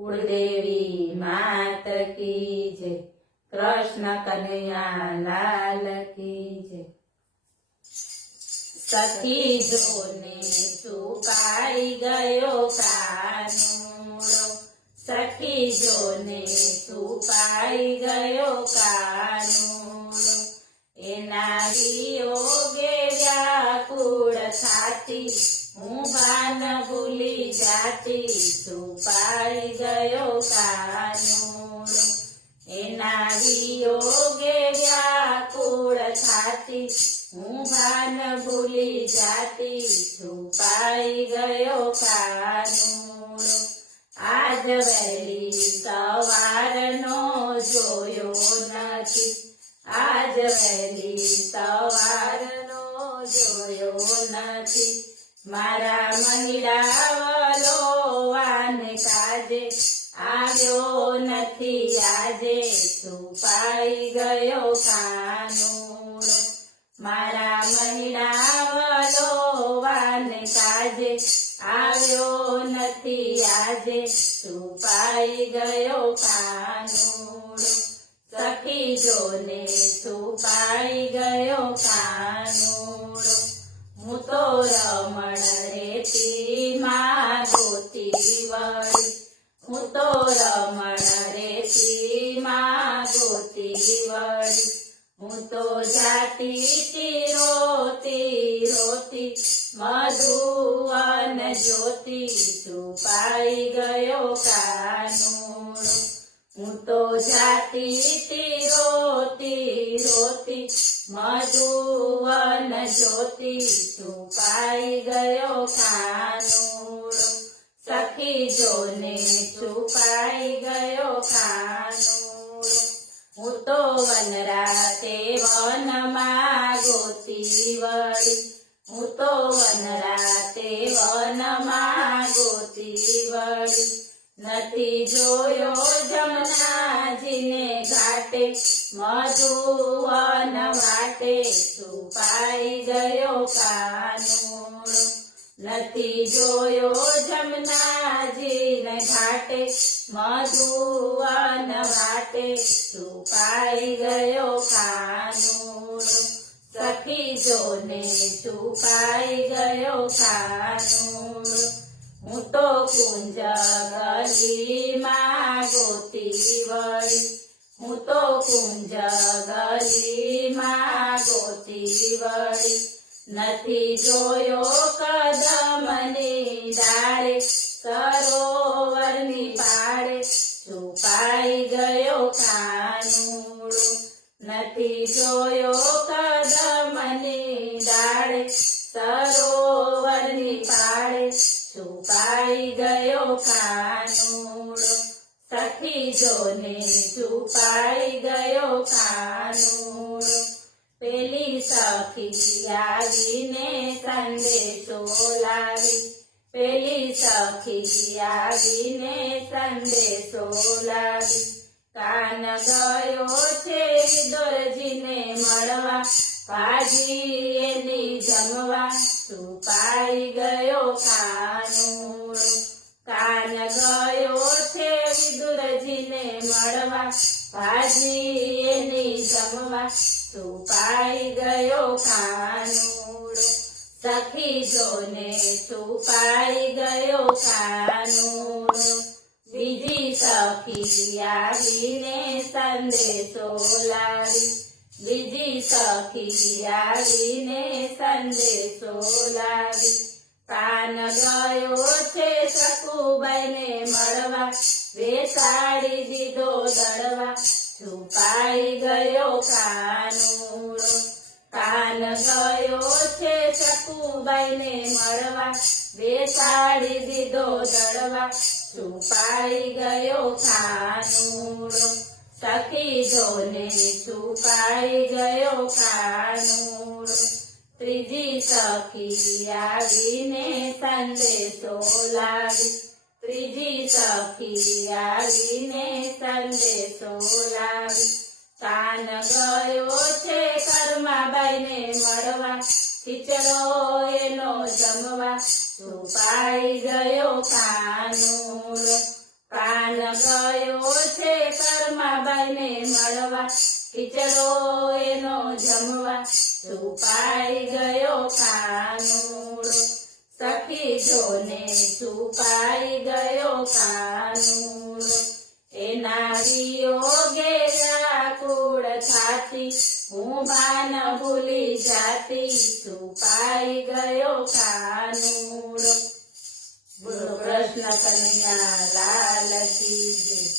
કુળદેવી માત કી જય, કૃષ્ણ કનૈયા લાલ કી જય। સખી જોને છુપાઈ ગયો કાનુડો, સખી જોને છુપાઈ ગયો કાનુડો, એના વિયોગે વ્યાકુળ થાતી, હું ભાન ભૂલી જાતી, છુપાઈ ગયો કાનુડો, એના વિયોગે વ્યાકુળ થાતી, હું ભાન ભૂલી જાતી, છુપાઈ ગયો કાનુડો। આજ વહેલી સવારનો જોયો નથી, આજ વહેલી સવારનો જોયો નથી, મારા મહિડાવલો વાને કાજે આવ્યો નથી આજે, છુપાઈ ગયો કાનુડો, મારા મહિડાવલો વાને કાજે આવ્યો નથી આજે, છુપાઈ ગયો કાનુડો, સખી જોને છુપાઈ ગયો કાનુડો, હું તો રમણ રેતી માં ગોતી વળી, હું તો રમણ રેતી માં ગોતી વળી, હું તો જાતી રોતી રોતી મધુવન જ્યોતિ, છુપાઈ ગયો કાનુડો, હું તો જાતી રોતી રોતી મધુવન જ્યોતિ, છુપાઈ ગયો કાનુડો, સખી જોને છુપાઈ ગયો કાનુડો, હું તો વનરાતે વનમાં ગોતી વળી, હું તો વનરાતે વનમાં ગોતી વળી, નથી જોયો જમનાજીને ઘાટે, મધુવન વાટે, છુપાઈ ગયો કાનુડો, નથી જોયો જમનાજીને ઘાટે, મધુવન વાટે, છુપાઈ ગયો કાનુડો, સખી જોને છુપાઈ ગયો કાનુડો, હું તો કુંજ ગલીમાં ગોતી વળી, હું તો કુંજ ગલીમાં ગોતી વળી, નથી જોયો કદમની ડાળે, સરોવરની પાળે, છુપાઈ ગયો કાનુડો, નથી જોયો કદમની ડાળે, સરોવરની પાળે, છુપાઈ ગયો કાનુડો, સખી જોને છુપાઈ ગયો કાનુડો, પેલી સખી આવીને સંદેશો લાવી, પેલી સખી આવીને સંદેશો લાવી, કાન ગયો છે દોરજીને મળવા, ભાજી એની જમવા, છુપાઈ ગયો કાનુડો, કાન ગયો છે વિદુરજીને મળવા, ભાજી એની જમવા, છુપાઈ ગયો કાનુડો, સખી જોને છુપાઈ ગયો કાનુડો, બીજી સખી આવીને સંદેશો લાવી, બીજી સખી આવીને સંદેશો લાવી, કાન ગયો છે સકુબાઈને મળવા, બેસાડી દીધો દળવા, છુપાઈ ગયો કાનુડો, કાન ગયો છે સકુબાઈને મળવા, બેસાડી દીધો દળવા, છુપાઈ ગયો કાનુડો, સખી જોને છુપાઈ ગયો કાનુડો, ત્રીજી સખી આવીને સંદેશો લાવી, ત્રીજી સખી આવીને સંદેશો લાવી, કાન ગયો છે કર્માબાઈને મળવા, ખીચડો એનો જમવા, છુપાઈ ગયો કાનુડો, કાન ગાયને મળવા ખીચડો એનો જમવા છુપાઈ ગયો કાનુડો સખી જોને છુપાઈ ગયો કાનુડો એના વિયોગે વ્યાકુળ થાતી હું ભાન ભૂલી જાતી છુપાઈ ગયો કાનુડો બોલો કૃષ્ણ કનૈયા લાલ કી જય.